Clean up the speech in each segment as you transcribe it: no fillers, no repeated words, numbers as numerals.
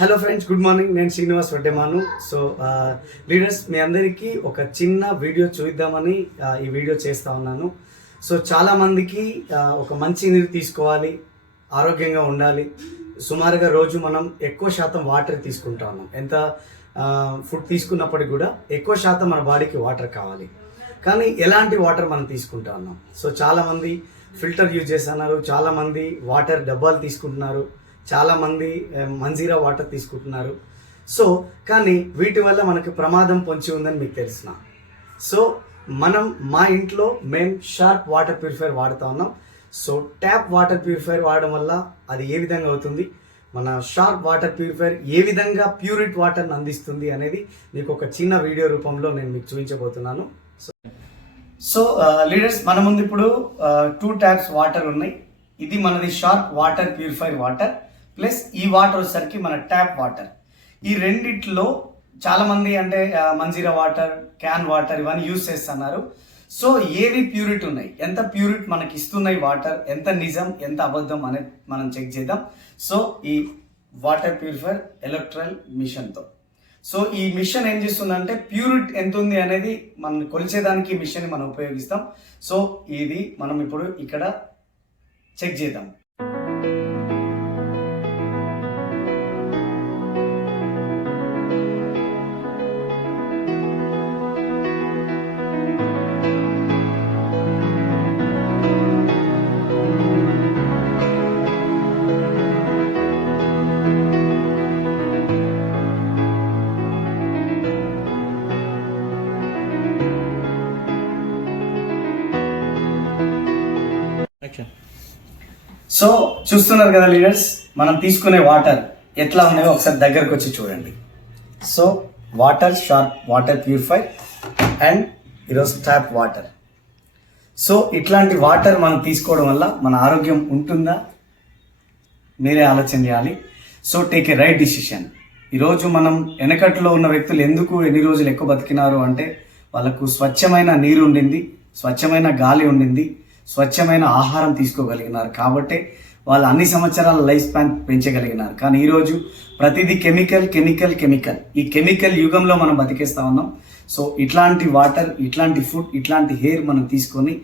Hello friends, good morning. నేను Srinivas Vaddemanu. So leaders, మీ అందరికీ ఒక చిన్న వీడియో చూద్దామని ఈ వీడియో చేస్తూ ఉన్నాను. సో చాలామందికి ఒక మంచి నీరు తీసుకోవాలి, ఆరోగ్యంగా ఉండాలి. సుమారుగా రోజు మనం ఎక్కువ శాతం వాటర్ తీసుకుంటా ఉన్నాం. ఎంత ఫుడ్ తీసుకున్నప్పటికీ కూడా ఎక్కువ శాతం మన బాడీకి వాటర్ కావాలి. కానీ ఎలాంటి వాటర్ మనం తీసుకుంటా ఉన్నాం? సో చాలామంది ఫిల్టర్ యూజ్ చేస్తున్నారు, చాలామంది వాటర్ డబ్బాలు తీసుకుంటున్నారు, చాలామంది మంజీరా వాటర్ తీసుకుంటున్నారు. సో కానీ వీటి వల్ల మనకి ప్రమాదం పొంచి ఉందని మీకు తెలిసిన. సో మా ఇంట్లో మేము షార్ప్ వాటర్ ప్యూరిఫైర్ వాడుతూ ఉన్నాం. సో ట్యాప్ వాటర్ ప్యూరిఫైర్ వాడడం వల్ల అది ఏ విధంగా అవుతుంది, మన షార్ప్ వాటర్ ప్యూరిఫైర్ ఏ విధంగా ప్యూరిట్ వాటర్ని అందిస్తుంది అనేది మీకు ఒక చిన్న వీడియో రూపంలో నేను మీకు చూపించబోతున్నాను. సో లీడర్స్, మన ముందు ఇప్పుడు 2 ట్యాప్స్ వాటర్ ఉన్నాయి. ఇది మనది sharp water purifier water plus ఈ వాటర్ వచ్చేసరికి మన ట్యాప్ వాటర్. ఈ రెండిట్లో చాలామంది అంటే మంజీరా వాటర్, క్యాన్ వాటర్ ఇవన్నీ యూజ్ చేస్తున్నారు. సో ఏవి ప్యూరిట్ ఉన్నాయి, ఎంత ప్యూరిట్ మనకి ఇస్తున్నాయి వాటర్, ఎంత నిజం ఎంత అబద్ధం అనేది మనం చెక్ చేద్దాం. సో ఈ వాటర్ ప్యూరిఫైర్ ఎలక్ట్రల్ మిషన్తో. సో ఈ మిషన్ ఏం చేస్తుందంటే ప్యూరిట్ ఎంత ఉంది అనేది మనం కొలిచేదానికి ఈ మిషన్ని మనం ఉపయోగిస్తాం. సో ఇది మనం ఇప్పుడు ఇక్కడ చెక్ చేద్దాం. సో చూస్తున్నారు కదా లీడర్స్, మనం తీసుకునే వాటర్ ఎట్లా ఉన్నాయో ఒకసారి దగ్గరకు వచ్చి చూడండి. So water sharp water purify and ఈరోజు ట్యాప్ వాటర్. సో ఇట్లాంటి వాటర్ మనం తీసుకోవడం వల్ల మన ఆరోగ్యం ఉంటుందా, మీరే ఆలోచన చేయాలి. So take a right decision. ఈరోజు మనం వెనకట్లో ఉన్న వ్యక్తులు ఎందుకు ఎన్ని రోజులు ఎక్కువ బతికినారు అంటే వాళ్ళకు స్వచ్ఛమైన నీరు ఉండింది, స్వచ్ఛమైన గాలి ఉండింది, స్వచ్ఛమైన ఆహారం తీసుకోగలిగినారు. కాబట్టి వాళ్ళు అన్ని సంవత్సరాల లైఫ్ స్పాన్ పెంచగలిగినారు. కానీ ఈరోజు ప్రతిదీ కెమికల్ కెమికల్ కెమికల్. ఈ కెమికల్ యుగంలో మనం బతికేస్తూ ఉన్నాం. సో ఇట్లాంటి వాటర్, ఇట్లాంటి ఫుడ్, ఇట్లాంటి హెయిర్ మనం తీసుకొని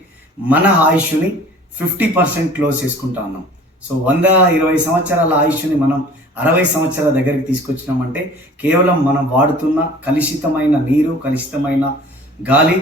మన ఆయుష్ని 50% క్లోజ్ చేసుకుంటా ఉన్నాం. సో 120 సంవత్సరాల ఆయుష్ని మనం 60 సంవత్సరాల దగ్గరికి తీసుకొచ్చినామంటే కేవలం మనం వాడుతున్న కలుషితమైన నీరు, కలుషితమైన గాలి,